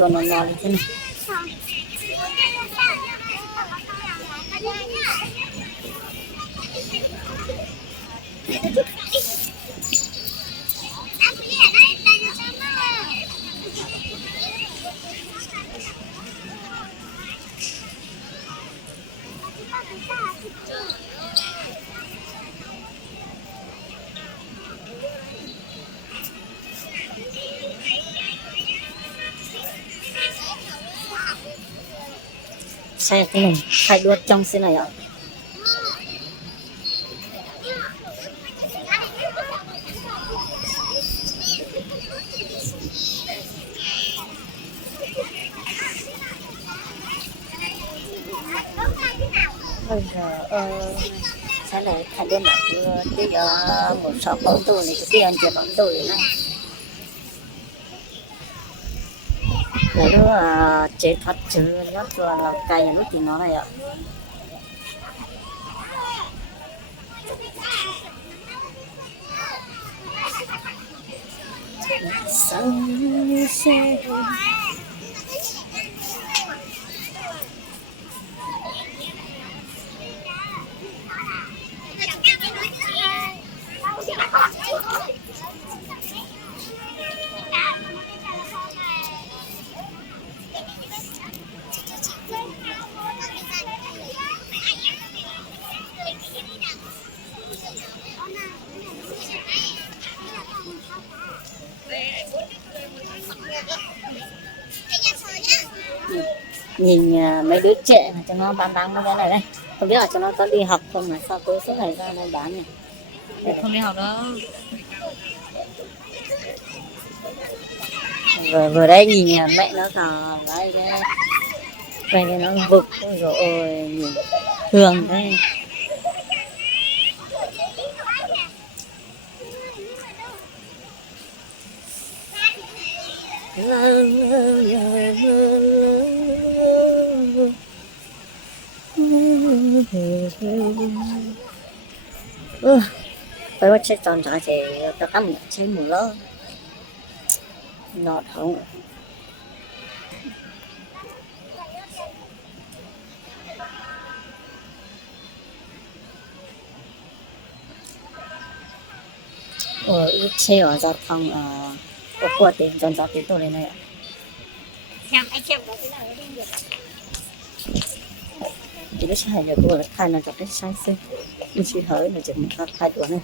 cho nó ngon như thế này. Xe cái này khai đuốt trong xe này ạ. Bây giờ sẽ này khai đuốt là cái một số bóng tù này cái anh chưa bóng tù này. Cái đó là chế thuật chứ nó cho là cay nhà nước thì nó này ạ. Nhìn mấy đứa trẻ mà cho nó bán cái này đây, không biết là cho nó có đi học không mà sao cứ suốt ngày ra đây bán này. Không đi học đâu. Vừa đây nhìn mẹ nó thò đấy cái nó vực rồi nhìn thường đây. Phải bắt chết tròn trả thì ta tắm cháy mùa đó nọt không. Ít xe ở giao thông qua tiền dọn dọn tiền tôi lên này ạ. Xem anh xem có cái nào nó đi được. Chỉ biết sai được tôi là khai là chọc cái sai xe. Mình chỉ hỏi là chụp một khai đuổi này.